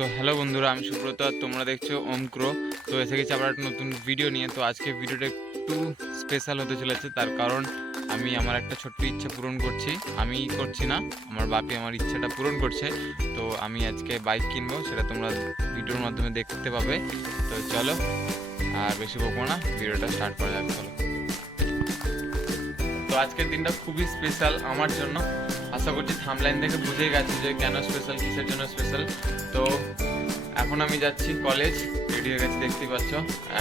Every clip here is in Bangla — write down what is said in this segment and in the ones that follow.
সো হ্যালো বন্ধুরা, আমি সুব্রত আর তোমরা দেখছো ওমক্রো। তো এসে গেছি আবার একটা নতুন ভিডিও নিয়ে। তো আজকে ভিডিওটা একটু স্পেশাল হতে চলেছে, তার কারণ আমি আমার একটা ছোট্ট ইচ্ছা পূরণ করছি। আমি করছি না, আমার বাপি আমার ইচ্ছাটা পূরণ করছে। তো আমি আজকে বাইক কিনবো, সেটা তোমরা ভিডিওর মাধ্যমে দেখতে পাবে। তো চলো আর বেশি বকবো না, ভিডিওটা স্টার্ট করা যাক। চলো। তো আজকের দিনটা খুবই স্পেশাল আমার জন্য। আশা করছি থাম্বলাইন দেখে বুঝেই গেছি যে কেন স্পেশাল, কিসের জন্য স্পেশাল। তো এখন আমি যাচ্ছি কলেজ, রেডি হয়ে গেছি, দেখতেই পাচ্ছ।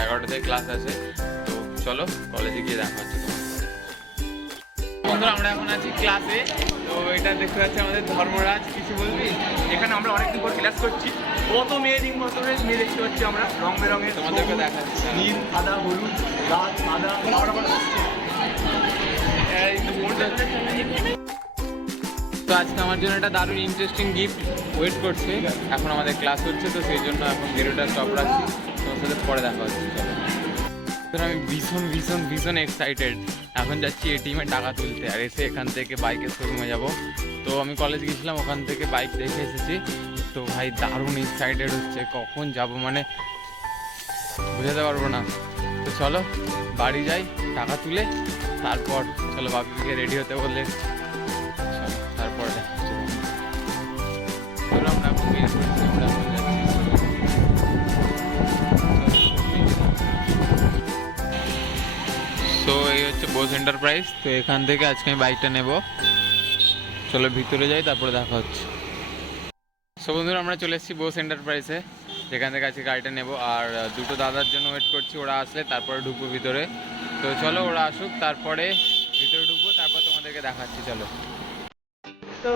11টাতে ক্লাস আছে। তো চলো কলেজে গিয়ে দেখা হচ্ছে তোমার। বন্ধুরা, আমরা এখন আছি ক্লাসে। তো এটা দেখতে পাচ্ছি আমাদের ধর্মরাজ। কিছু বলবি? এখানে আমরা অনেকদিন পর ক্লাস করছি। কত মেয়ে মেয়ে দেখতে পাচ্ছি আমরা, রং বেরঙের, তোমাদেরকে দেখাচ্ছি। নীল, সাদা, হলুদ, লাল, সাদা। তো আজকে আমার জন্য একটা দারুণ ইন্টারেস্টিং গিফট ওয়েট করছে। এখন আমাদের ক্লাস হচ্ছে, তো সেই জন্য এখন ভিডিওটা স্টপ রাখছি। তোমার সাথে পরে দেখা হচ্ছে। চলো। আমি ভীষণ ভীষণ ভীষণ এক্সাইটেড। এখন যাচ্ছি এটিএমে টাকা তুলতে, আর এসে এখান থেকে বাইকের শোরুমে যাব। তো আমি কলেজ গেছিলাম, ওখান থেকে বাইক দেখে এসেছি। তো ভাই দারুণ এক্সাইটেড হচ্ছে, কখন যাব মানে বোঝাতে পারবো না। তো চলো বাড়ি যাই, টাকা তুলে তারপর চলো বাপিকে রেডি হতে বললে চলো তারপরে দেখা হচ্ছে। আমরা এখন বের করছি, আমরা এখন যাচ্ছি। তো এই হচ্ছে বোস এন্টারপ্রাইজ। তো এখান থেকে আজকে আমি বাইকটা নেব। চলো ভিতরে যাই, তারপরে দেখা হচ্ছে। সো বন্ধুরা, আমরা চলে এসেছি বোস এন্টারপ্রাইজে, যেখান থেকে আজকে গাড়িটা নেব। আর দুটো দাদার জন্য ওয়েট করছি, ওরা আসলে তারপরে ঢুকবো ভিতরে। তো চলো ওরা আসুক, তারপরে ভিতরে ঢুকবো, তারপর তোমাদেরকে দেখাচ্ছি। চলো। তো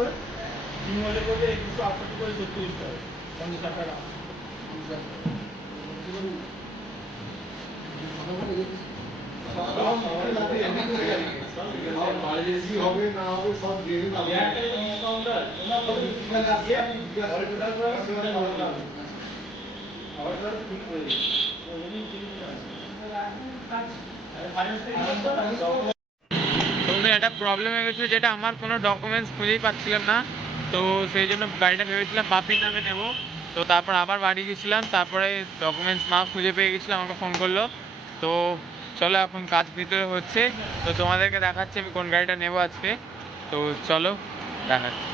একটা প্রবলেম হয়ে গেছিলো, যেটা আমার কোনো ডকুমেন্টস খুঁজেই পাচ্ছিলাম না। তো সেই জন্য গাড়িটা ভেবেছিলাম বাপির নামে নেব। তো তারপর আবার বাড়ি গেছিলাম, তারপরে ডকুমেন্টস মা খুঁজে পেয়ে গেছিলাম, আমাকে ফোন করলো। তো চলো এখন কাজ ভিতরে হচ্ছে, তো তোমাদেরকে দেখাচ্ছি আমি কোন গাড়িটা নেব আজকে। তো চলো দেখাচ্ছি।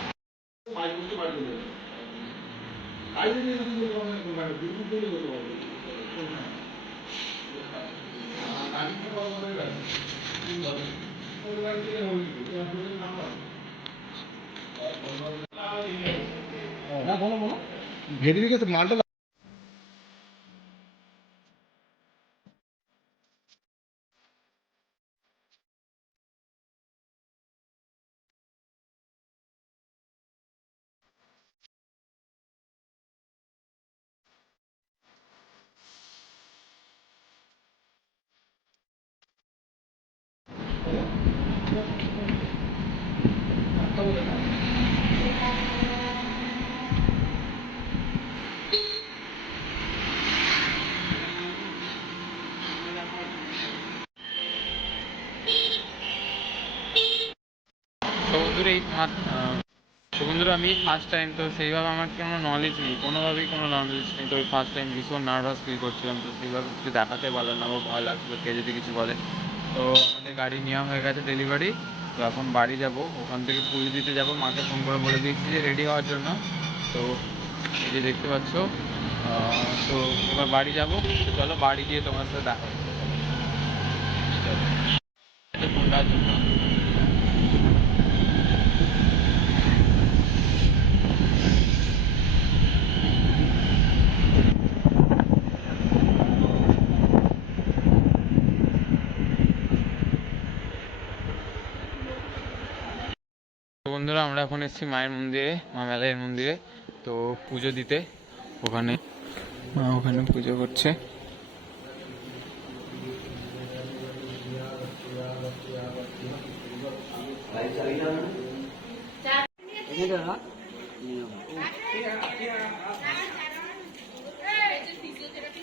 ভেরিফিকেশন মালটা তো বন্ধুরা তো বন্ধুরা আমি ফার্স্ট টাইম, তো সেইভাবে আমার কোনো নলেজ নেই, কোনোভাবেই কোনো নলেজ নেই। তো ফার্স্ট টাইম ভীষণ নার্ভাস ফিল করছিলাম। তো সেইভাবে কিছু দেখাতে পারলাম না, আমার ভয় লাগছিলো কে যদি কিছু বলে। তো আমাদের গাড়ি নেওয়া হয়ে গেছে ডেলিভারি। তো এখন বাড়ি যাব, ওখান থেকে পুলিশ দিতে যাব। মাকে ফোন করে বলে দিয়েছি যে রেডি হওয়ার জন্য। তো এই যে দেখতে পাচ্ছ, তো এবার বাড়ি যাব। তো চলো বাড়ি গিয়ে তোমার সাথে দেখা হচ্ছে। চলো ফোনটার জন্য। তো বন্ধুরা, আমরা এখন এসেছি মায়ের মন্দিরে, মা মেলাইয়ের মন্দিরে। তো পুজো দিতে ওখানে, মা ওখানে পুজো করছে।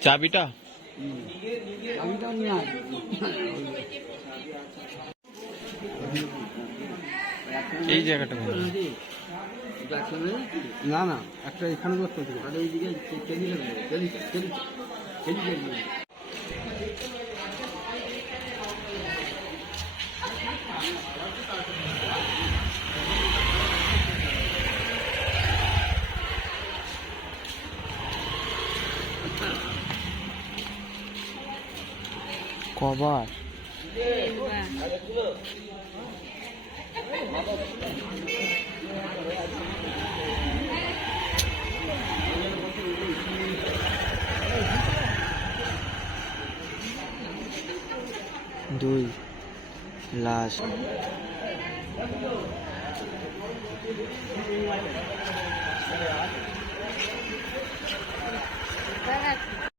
চাবিটা এই জায়গাটা না না, একটা এখানে করতে হবে, তাহলে এইদিকে চেলি চেলি চেলি চেলি চেলি। কবার দুই লাস্ট